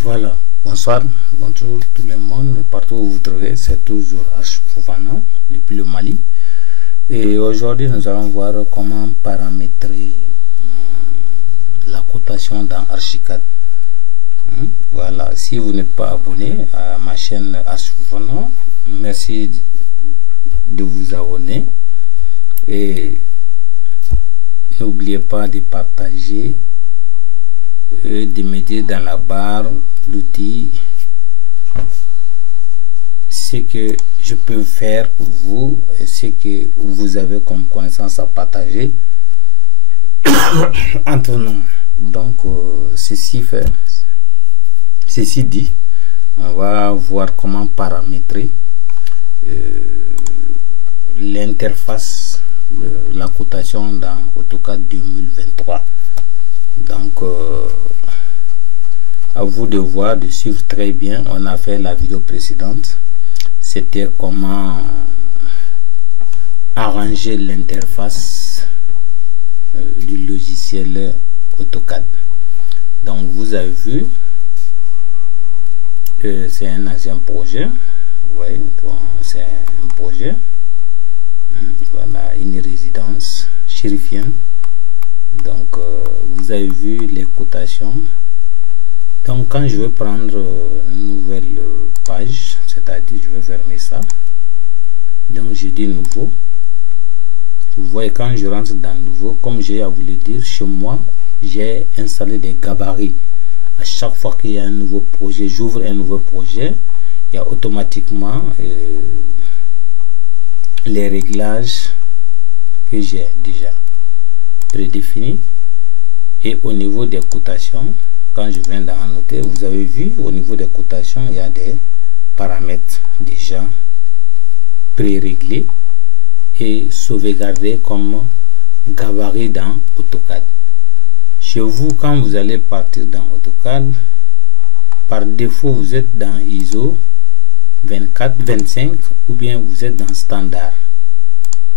Voilà, bonsoir, bonjour tout le monde, partout où vous trouvez, c'est toujours H Fofana depuis le Mali. Et aujourd'hui, nous allons voir comment paramétrer la cotation dans Archicad. Voilà, si vous n'êtes pas abonné à ma chaîne H Fofana, merci de vous abonner. Et n'oubliez pas de partager et de me dire dans la barre d'outils ce que je peux faire pour vous et ce que vous avez comme connaissance à partager entre nous. Donc ceci dit, on va voir comment paramétrer l'interface de la cotation dans AutoCAD 2023. Donc à vous de voir, de suivre très bien. On a fait la vidéo précédente, c'était comment arranger l'interface du logiciel AutoCAD. Donc vous avez vu que c'est un ancien projet. Oui, c'est un projet. Voilà, une résidence chérifienne. Donc vous avez vu les cotations. Donc quand je vais prendre une nouvelle page, c'est-à-dire je vais fermer ça, donc je dis nouveau. Vous voyez, quand je rentre dans nouveau, comme j'ai à vous le dire, chez moi j'ai installé des gabarits. À chaque fois qu'il y a un nouveau projet, j'ouvre un nouveau projet, il y a automatiquement les réglages que j'ai déjà prédéfinis. Et au niveau des cotations, quand je viens d'en noter, vous avez vu au niveau des cotations, il y a des paramètres déjà pré-réglés et sauvegardés comme gabarit dans AutoCAD. Chez vous, quand vous allez partir dans AutoCAD, par défaut vous êtes dans ISO 24, 25 ou bien vous êtes dans standard,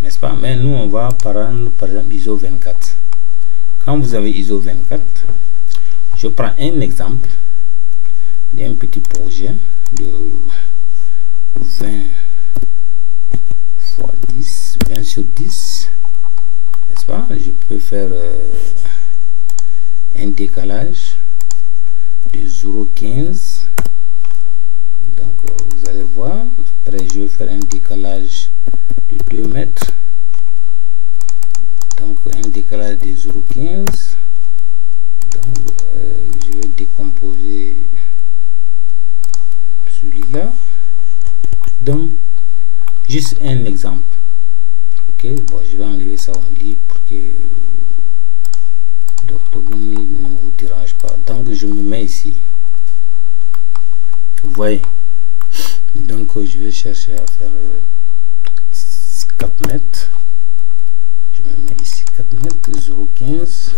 n'est-ce pas? Mais nous on va prendre par exemple ISO 24. Quand vous avez ISO 24, je prends un exemple d'un petit projet de 20 x 10, 20 sur 10, n'est-ce pas? Je peux faire un décalage de 0,15. Donc vous allez voir. Après je vais faire un décalage de 2 mètres. Donc un décalage de 0,15. Donc je vais décomposer celui-là. Donc juste un exemple. Ok, bon, je vais enlever ça au milieu pour que l'orthogonie ne vous dérange pas. Donc je me mets ici. Vous voyez. Donc je vais chercher à faire 4 mètres. Je me mets ici 4 mètres, 0,15.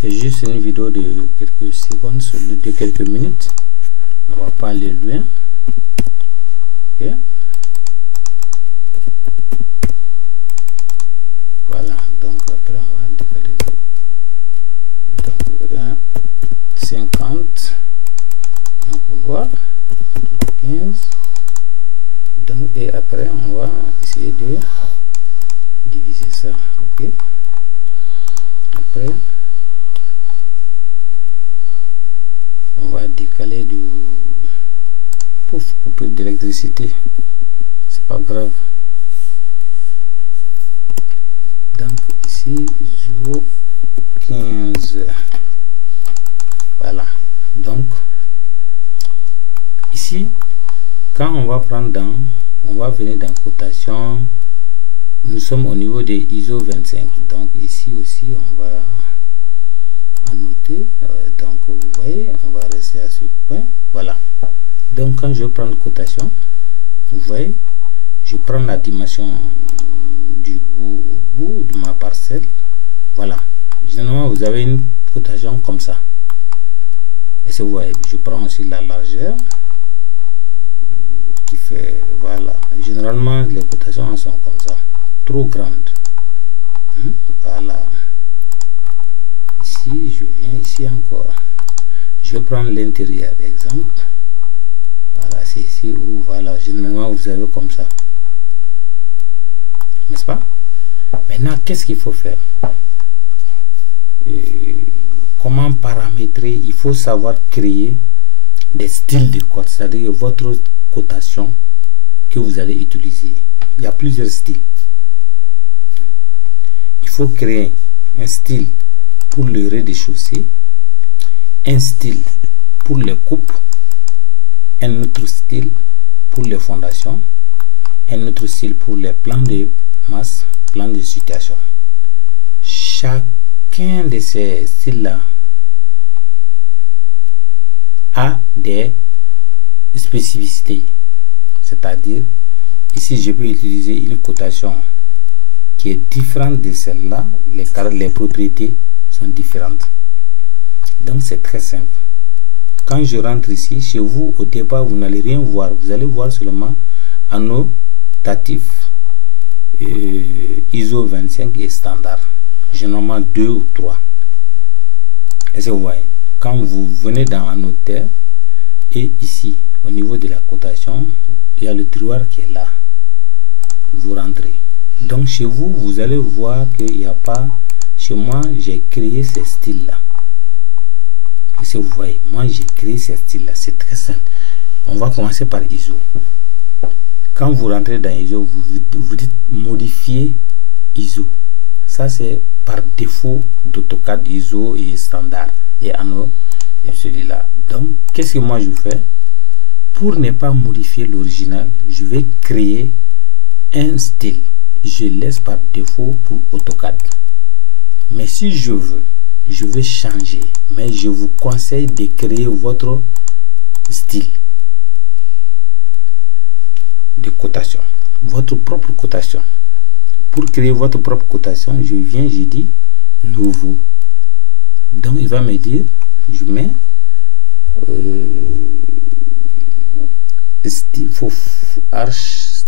C'est juste une vidéo de quelques secondes, de quelques minutes. On va pas aller loin. Okay. Voilà, donc après on va décaler donc 50 un couloir 15. Donc et après on va essayer de diviser ça. Ok, après on va décaler de coupure d'électricité, c'est pas grave. Donc ici 0,15. Voilà, donc ici quand on va prendre dans, on va venir dans cotation, nous sommes au niveau de ISO 25. Donc ici aussi on va annoter. Donc vous voyez, on va rester à ce point. Voilà, donc quand je vais prendre cotation, vous voyez, je prends la dimension du bout au bout de ma parcelle. Voilà, généralement vous avez une cotation comme ça. Et si vous voyez, je prends aussi la largeur qui fait, voilà, généralement les cotations sont comme ça, trop grandes. Voilà, ici je viens ici encore, Je vais prendre l'intérieur, exemple. Voilà, c'est ici où, voilà, généralement vous avez comme ça. N'est-ce pas? Maintenant, qu'est-ce qu'il faut faire? Comment paramétrer? Il faut savoir créer des styles de code, c'est-à-dire votre cotation que vous allez utiliser. Il y a plusieurs styles. Il faut créer un style pour le rez-de-chaussée, un style pour les coupes, un autre style pour les fondations, un autre style pour les plans de masse, plans de situation. Chacun de ces styles-là a des spécificités. C'est-à-dire, ici, je peux utiliser une cotation qui est différente de celle-là. Les propriétés sont différentes. Donc, c'est très simple. Quand je rentre ici, chez vous, au départ, vous n'allez rien voir. Vous allez voir seulement annotatif, ISO 25 et standard. Généralement 2 ou 3. Et vous voyez, quand vous venez dans annotaire, et ici, au niveau de la cotation, il y a le tiroir qui est là. Vous rentrez. Donc chez vous, vous allez voir qu'il n'y a pas... Chez moi, j'ai créé ces styles-là. Et si vous voyez, moi j'ai créé ces styles-là. C'est très simple. On va commencer par ISO. Quand vous rentrez dans ISO, vous dites modifier ISO. Ça, c'est par défaut d'AutoCAD ISO et standard. Et anneau, et celui-là. Donc, qu'est-ce que moi je fais? Pour ne pas modifier l'original, je vais créer un style. Je laisse par défaut pour AutoCAD. Mais si je veux, je vais changer. Mais je vous conseille de créer votre style de cotation. Votre propre cotation. Pour créer votre propre cotation, je viens, je dis nouveau. Donc, il va me dire, je mets style, arch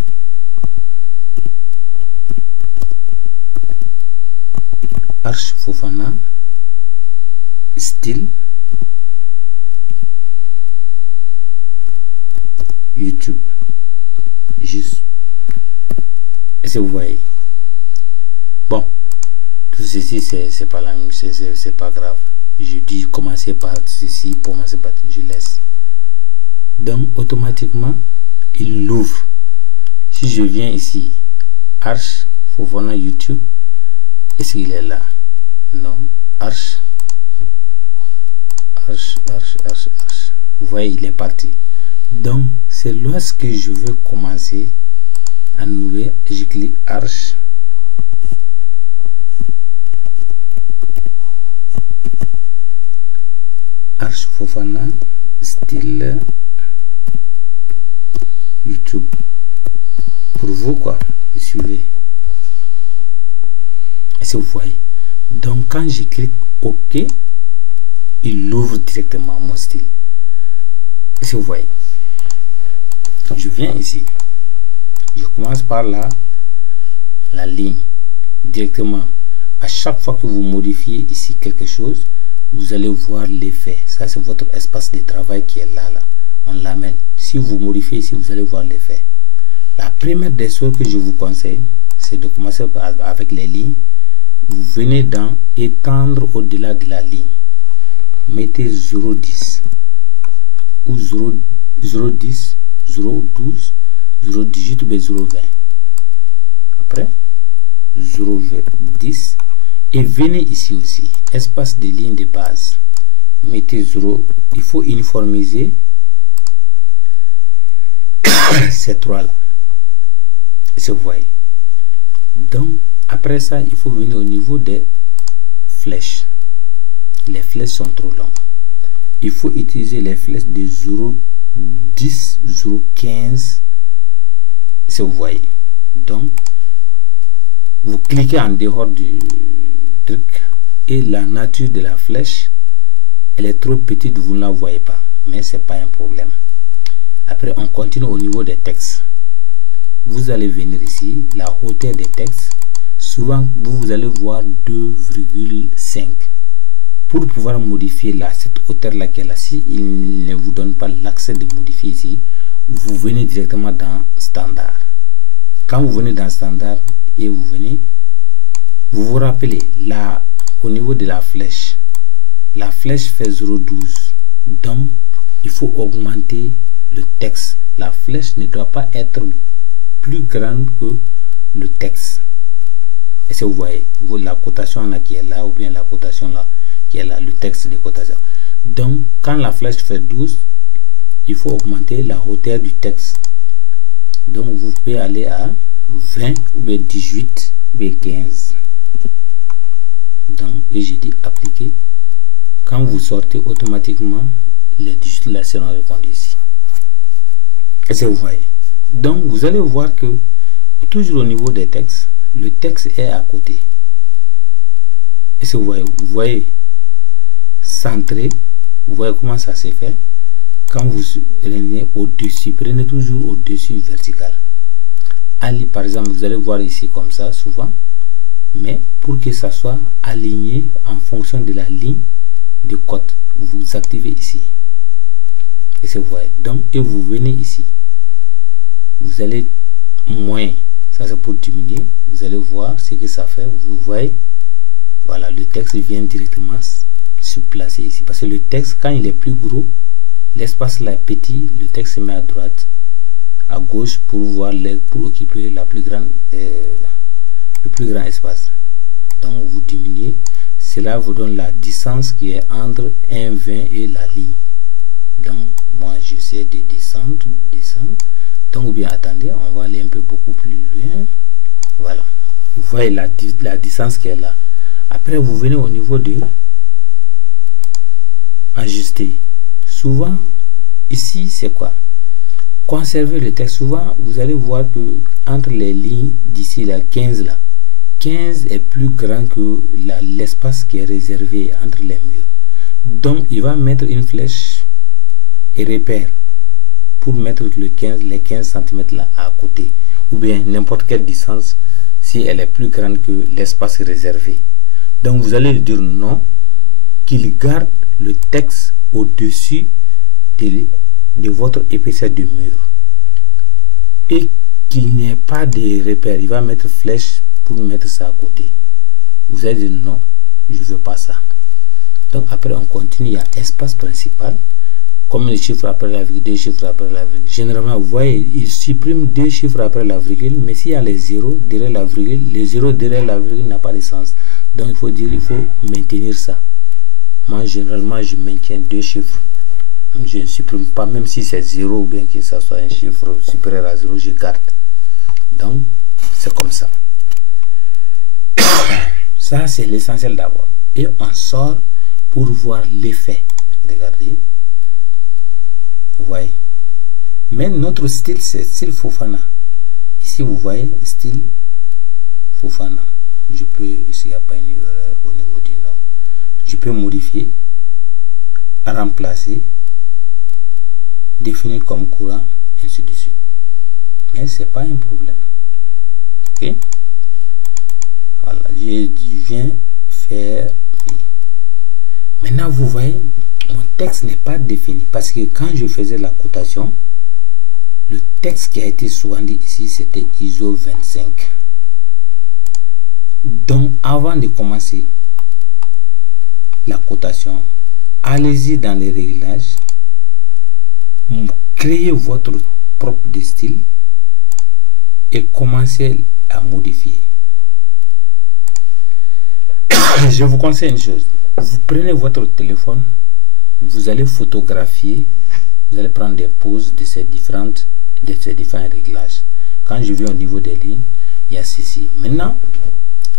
Fofana, style YouTube. Juste. Et si vous voyez. Bon, tout ceci, c'est pas la même, c'est pas grave. Je dis commencer par ceci, commencer par, je laisse. Donc automatiquement il l'ouvre. Si je viens ici, Arch Fofana YouTube, est-ce qu'il est là? Non. Arch. Vous voyez, il est parti. Donc c'est lorsque je veux commencer à nouveau, je clique Arch. Arch Fofana, style YouTube. Pour vous, quoi, vous suivez. Et si vous voyez. Donc, quand je clique OK, il ouvre directement mon style. Et si vous voyez. Je viens ici. Je commence par là, la ligne. Directement. À chaque fois que vous modifiez ici quelque chose, vous allez voir l'effet. Ça, c'est votre espace de travail qui est là. On l'amène. Si vous modifiez ici, vous allez voir l'effet. La première des choses que je vous conseille, c'est de commencer avec les lignes. Vous venez dans étendre au-delà de la ligne. Mettez 0,10 ou 0,10, 0,12, 0,18 ou 0,20. Après, 0,10. Et venez ici aussi, espace de ligne de base. Mettez 0. Il faut uniformiser ces trois-là. Et vous voyez. Donc, après ça, il faut venir au niveau des flèches. Les flèches sont trop longues. Il faut utiliser les flèches de 0,10, 0,15. Si vous voyez. Donc, vous cliquez en dehors du truc et la nature de la flèche, elle est trop petite, vous ne la voyez pas. Mais c'est pas un problème. Après, on continue au niveau des textes. Vous allez venir ici, la hauteur des textes. Souvent, vous allez voir 2,5 pour pouvoir modifier là, cette hauteur là qui est là, si il ne vous donne pas l'accès de modifier ici, vous venez directement dans standard. Quand vous venez dans standard et vous venez, vous vous rappelez là, au niveau de la flèche fait 0,12, donc il faut augmenter le texte. La flèche ne doit pas être plus grande que le texte. Et si vous voyez, la cotation là qui est là, ou bien la cotation là qui est là, le texte de cotation. Donc, quand la flèche fait 12, il faut augmenter la hauteur du texte. Donc, vous pouvez aller à 20, ou bien 18, ou bien 15. Donc, et j'ai dit appliquer. Quand vous sortez automatiquement, les digits là seront répondus ici. Et si vous voyez. Donc, vous allez voir que, toujours au niveau des textes, le texte est à côté. Et si vous voyez centré, vous voyez comment ça se fait. Quand vous prenez au-dessus, prenez toujours au-dessus vertical. Allez, par exemple, vous allez voir ici comme ça souvent, mais pour que ça soit aligné en fonction de la ligne de cote, vous activez ici. Et si vous voyez, donc, et vous venez ici, vous allez moins, ça c'est pour diminuer, vous allez voir ce que ça fait. Vous voyez, voilà, le texte vient directement se placer ici, parce que le texte, quand il est plus gros, l'espace là est petit, le texte se met à droite, à gauche pour voir pour occuper la plus grande, le plus grand espace. Donc vous diminuez, cela vous donne la distance qui est entre 1,20 et la ligne. Donc moi j'essaie de descendre, donc ou bien attendez, on va aller un peu beaucoup plus loin. Voilà, vous voyez la distance qui est là. Après vous venez au niveau de ajuster. Souvent ici c'est quoi? Conserver le texte. Souvent vous allez voir que entre les lignes d'ici la 15 là, 15 est plus grand que l'espace qui est réservé entre les murs. Donc il va mettre une flèche et repère pour mettre les 15 cm là à côté, ou bien n'importe quelle distance si elle est plus grande que l'espace réservé. Donc vous allez dire non, qu'il garde le texte au-dessus de votre épaisseur de mur et qu'il n'y ait pas de repère. Il va mettre flèche pour mettre ça à côté. Vous allez dire non, je ne veux pas ça. Donc après on continue, il y a espace principal, comme les chiffres après la virgule, 2 chiffres après la virgule. Généralement vous voyez, il supprime 2 chiffres après la virgule, mais s'il y a les zéros derrière la virgule, les zéros derrière la virgule n'a pas de sens. Donc il faut dire, il faut maintenir ça. Moi généralement je maintiens 2 chiffres, je ne supprime pas, même si c'est 0 ou bien que ça soit un chiffre supérieur à 0, je garde. Donc c'est comme ça. Ça c'est l'essentiel d'abord. Et on sort pour voir l'effet. Regardez. Vous voyez. Mais notre style c'est style Fofana. Ici vous voyez style Fofana. Je peux, s'il n'y a pas une erreur au niveau du nom, je peux modifier, remplacer, définir comme courant, ainsi de suite. Mais c'est pas un problème. Ok. Voilà, je viens faire. Maintenant vous voyez, mon texte n'est pas défini parce que quand je faisais la cotation, le texte qui a été choisi ici c'était ISO 25. Donc avant de commencer la cotation, allez-y dans les réglages, créez votre propre style et commencez à modifier. Je vous conseille une chose, vous prenez votre téléphone, vous allez photographier, vous allez prendre des poses de ces différents réglages. Quand je viens au niveau des lignes, il y a ceci. Maintenant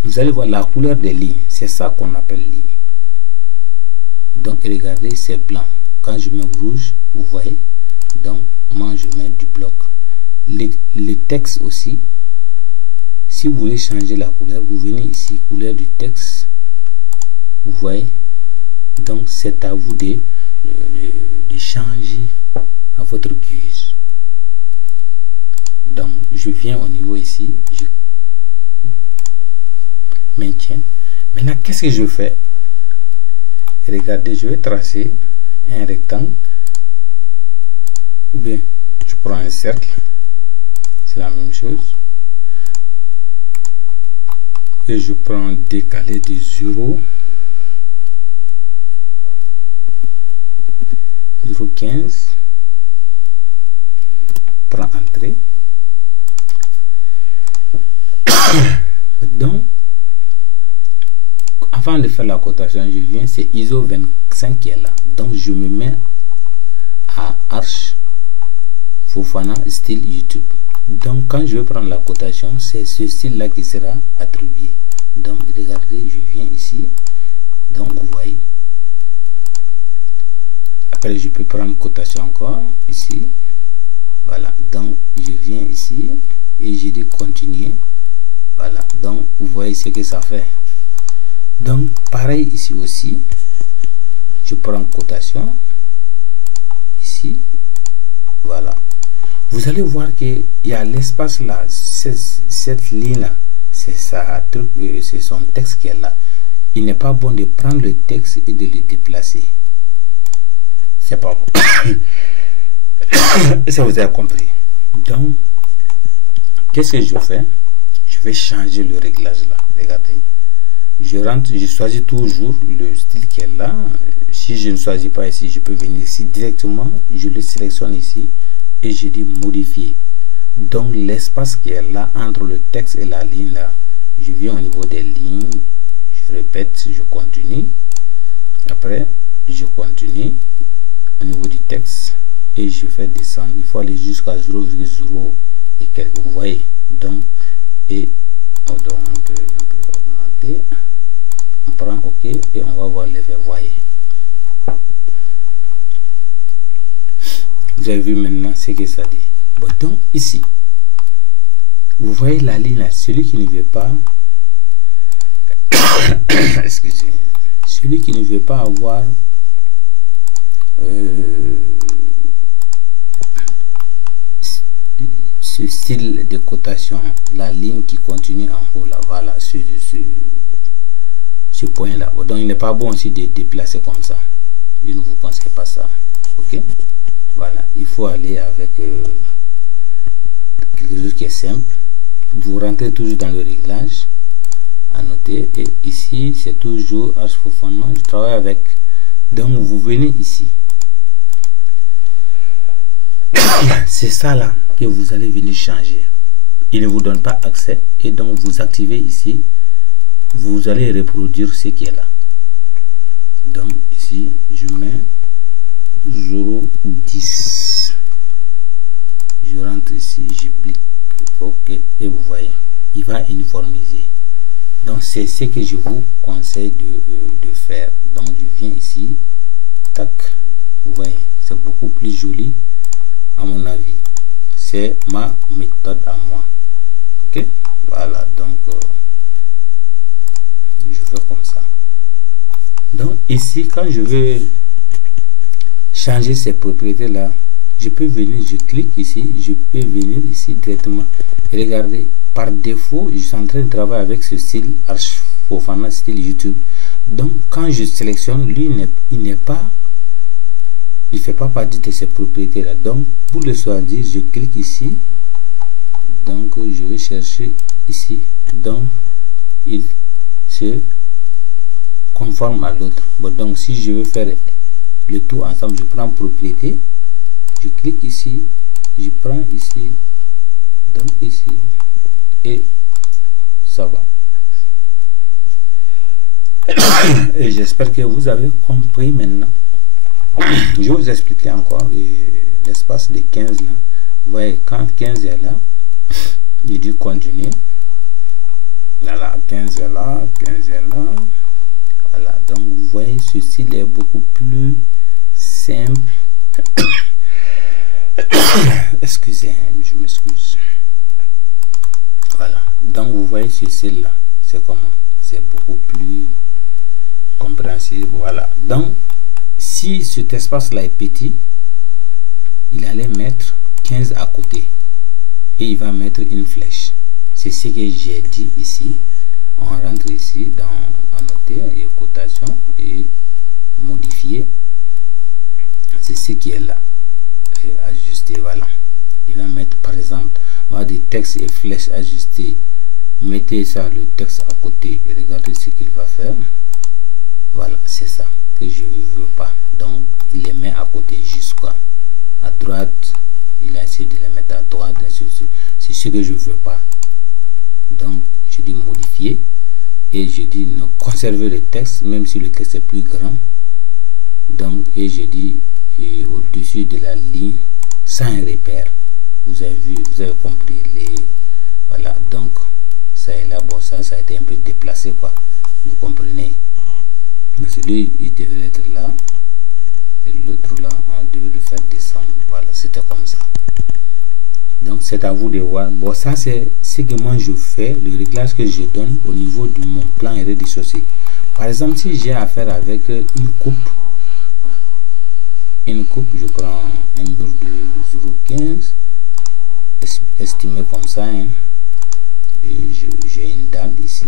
vous allez voir la couleur des lignes, c'est ça qu'on appelle ligne. Donc regardez, c'est blanc. Quand je mets rouge, vous voyez, donc moi je mets du bloc. Le texte aussi, si vous voulez changer la couleur, vous venez ici, couleur du texte, vous voyez, donc c'est à vous de changer à votre guise. Donc je viens au niveau ici, je maintiens. Maintenant qu'est-ce que je fais? Regardez, je vais tracer un rectangle, ou bien je prends un cercle, c'est la même chose, et je prends décalé de 0, 0,15, prends entrée. Donc avant de faire la cotation, je viens, c'est ISO 25 qui est là, donc je me mets à Arch Fofana style YouTube. Donc quand je vais prendre la cotation, c'est ce style là qui sera attribué. Donc regardez, je viens ici, donc vous voyez, après je peux prendre cotation encore ici, voilà, donc je viens ici et je dis continuer, voilà, donc vous voyez ce que ça fait. Donc pareil ici aussi, je prends cotation ici, voilà, vous allez voir que il y a l'espace là, cette ligne là, c'est ça, c'est son texte qui est là. Il n'est pas bon de prendre le texte et de le déplacer, c'est pas bon. Ça vous avez compris. Donc qu'est-ce que je fais? Je vais changer le réglage là, regardez, je rentre, je choisis toujours le style qui est là. Si je ne choisis pas ici, je peux venir ici directement, je le sélectionne ici et je dis modifier. Donc l'espace qui est là entre le texte et la ligne là, je viens au niveau des lignes, je répète, je continue, après je continue au niveau du texte et je fais descendre. Il faut aller jusqu'à 0,0 et quelques, vous voyez. Donc et on peut augmenter, on prend OK et on va voir l'effet, voyez. Vous avez vu maintenant ce que ça dit. Bon, donc ici vous voyez la ligne là, celui qui ne veut pas excusez, celui qui ne veut pas avoir ce style de cotation, la ligne qui continue en haut là, voilà, ce point là. Donc il n'est pas bon aussi de déplacer comme ça, je ne vous conseille pas ça, ok. Voilà, il faut aller avec quelque chose qui est simple. Vous rentrez toujours dans le réglage, à noter, et ici c'est toujours Arch Fofana, je travaille avec. Donc vous venez ici, c'est ça là que vous allez venir changer. Il ne vous donne pas accès et donc vous activez ici, vous allez reproduire ce qui est là. Donc ici je mets 0,10, je rentre ici, je clique OK et vous voyez, il va uniformiser. Donc c'est ce que je vous conseille de faire. Donc je viens ici, tac, vous voyez, c'est beaucoup plus joli à mon avis. C'est ma méthode à moi, ok. Voilà, donc je fais comme ça. Donc ici, quand je veux changer ces propriétés là, je peux venir, je clique ici, je peux venir ici directement. Regardez, par défaut je suis en train de travailler avec ce style Arch Fofana style YouTube. Donc quand je sélectionne, lui il n'est pas, il fait pas partie de ces propriétés là. Donc pour le choisir, je clique ici, donc je vais chercher ici, donc il se conforme à l'autre. Bon, donc si je veux faire le tout ensemble, je prends propriété, je clique ici, je prends ici, donc ici, et ça va. Et j'espère que vous avez compris maintenant. Je vais vous expliquer encore l'espace de 15 là. Vous voyez, quand 15 est là, il dit continuer. Voilà, 15 est là, 15 est là. Voilà, donc vous voyez, ceci est beaucoup plus simple. Excusez, je m'excuse. Voilà, donc vous voyez ceci là, c'est comment, c'est beaucoup plus compréhensible. Voilà, donc si cet espace là est petit, il allait mettre 15 à côté et il va mettre une flèche. C'est ce que j'ai dit ici. On rentre ici dans annoter et cotation et modifier, c'est ce qui est là, et ajuster. Voilà, il va mettre par exemple, on va dire texte et flèche ajustée. Mettez ça, le texte à côté, et regardez ce qu'il va faire. Voilà, c'est ça que je ne veux pas. Donc il les met à côté jusqu'à droite. Il a essayé de les mettre à droite. C'est ce que je ne veux pas. Donc je dis modifier et je dis non, conserver le texte même si le texte est plus grand. Donc et je dis au-dessus de la ligne sans repère. Vous avez vu, vous avez compris les, voilà. Donc ça est là, bon, ça a été un peu déplacé, quoi, vous comprenez. Mais celui il devait être là et l'autre là on devait le faire descendre. Voilà, c'était comme ça. Donc c'est à vous de voir. Bon, ça c'est ce que moi je fais, le réglage que je donne au niveau de mon plan et rez-de-chaussée. Par exemple, si j'ai affaire avec une coupe, je prends un numéro de 0,15 estimé comme ça, hein, et j'ai une dalle ici.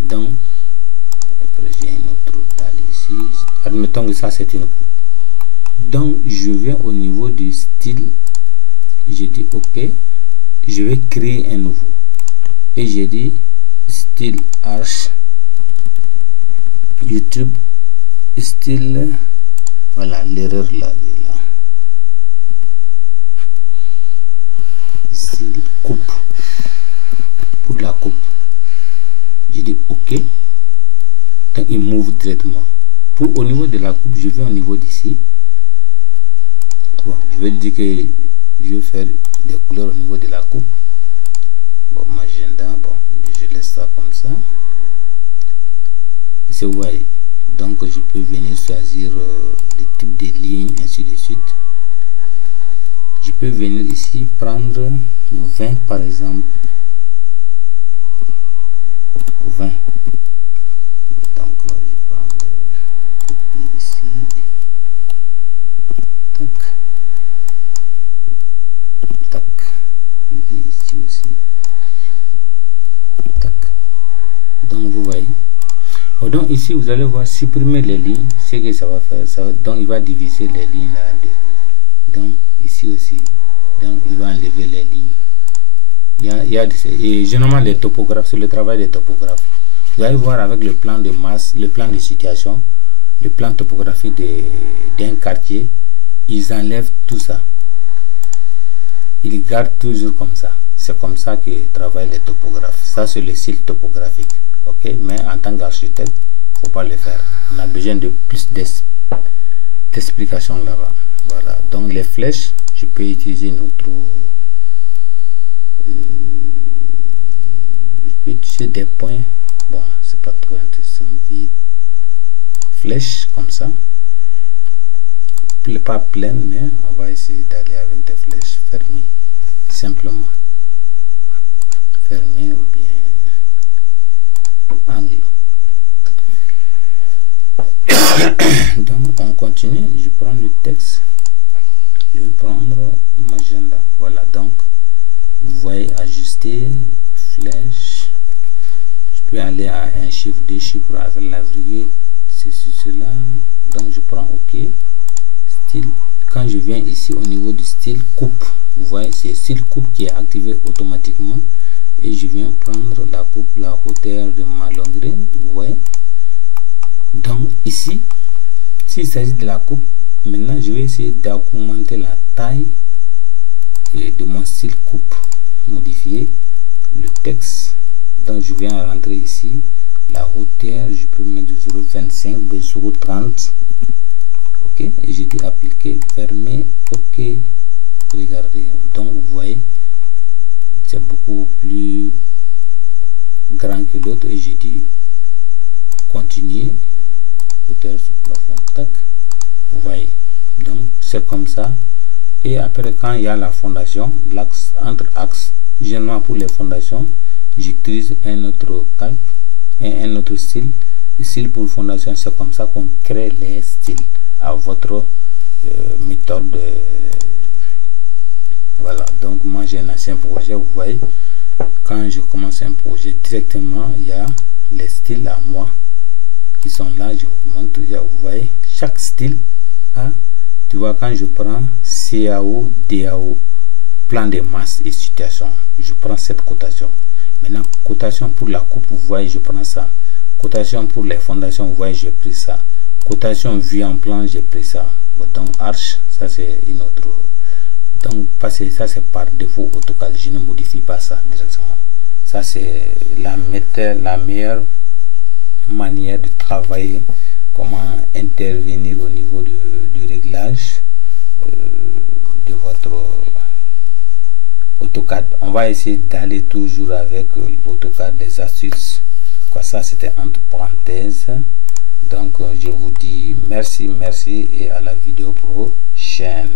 Donc après j'ai une autre dalle ici. Admettons que ça c'est une coupe. Donc je viens au niveau du style, je dis ok, je vais créer un nouveau et j'ai dit style arch YouTube style. Voilà l'erreur là, style coupe, pour la coupe j'ai dit ok. Donc il m'ouvre directement. Pour au niveau de la coupe, je vais au niveau d'ici. Bon, je vais dire que je vais faire des couleurs au niveau de la coupe. Bon, magenta, bon, je laisse ça comme ça. C'est vous voyez. Donc je peux venir choisir le type de lignes, ainsi de suite. Je peux venir ici prendre 20 par exemple. 20. Donc je prends copie ici. Tac. Tac. Je viens ici aussi. Tac. Donc vous voyez. Donc ici vous allez voir supprimer les lignes. Ce que ça va faire, ça va, donc il va diviser les lignes là en deux. Donc ici aussi. Donc il va enlever les lignes. Et généralement les topographes, c'est le travail des topographes. Vous allez voir avec le plan de masse, le plan de situation, le plan topographique d'un quartier, ils enlèvent tout ça. Ils gardent toujours comme ça. C'est comme ça que travaillent les topographes. Ça c'est le style topographique. Ok, mais en tant qu'architecte, il ne faut pas le faire. On a besoin de plus d'explications là-bas. Voilà. Donc les flèches, je peux utiliser notre je peux utiliser des points. Bon, c'est pas trop intéressant. Vide, flèche comme ça, pas pleine, mais on va essayer d'aller avec des flèches fermées simplement, fermées ou bien angle. Donc on continue. Je prends le texte, je vais prendre magenta. Voilà, donc vous voyez, ajuster, flèche, je peux aller à un chiffre, deux chiffres avec la virgule, ceci, cela. Donc je prends ok. Style, quand je viens ici au niveau du style coupe, vous voyez, c'est style coupe qui est activé automatiquement. Et je viens prendre la coupe, la hauteur de ma longueur, vous voyez. Donc ici, s'il s'agit de la coupe, maintenant je vais essayer d'augmenter la taille de mon style coupe. Modifier le texte. Donc je viens rentrer ici la hauteur, je peux mettre de 0,25 b 0,30. ok, et j'ai dit appliquer, fermer, ok. Regardez, donc vous voyez c'est beaucoup plus grand que l'autre et j'ai dit continuer, hauteur sur plafond, tac, vous voyez. Donc c'est comme ça. Et après, quand il y a la fondation, l'axe entre axes, généralement pour les fondations, j'utilise un autre calque et un autre style. Le style pour fondation, c'est comme ça qu'on crée les styles à votre méthode. Voilà, donc moi j'ai un ancien projet, vous voyez, quand je commence un projet directement, il y a les styles à moi. qui sont là. Je vous montre, vous voyez, chaque style a, tu vois, quand je prends CAO, DAO, plan de masse et situation, je prends cette cotation. Maintenant, cotation pour la coupe, vous voyez, je prends ça. Cotation pour les fondations, vous voyez, j'ai pris ça. Cotation vue en plan, j'ai pris ça. Donc arche, ça c'est une autre. Donc parce que ça c'est par défaut AutoCAD, je ne modifie pas ça directement. Ça c'est la meilleure manière de travailler, comment intervenir au niveau du réglage de votre AutoCAD. On va essayer d'aller toujours avec AutoCAD, des astuces. Quoi, ça c'était entre parenthèses. Donc je vous dis merci et à la vidéo prochaine.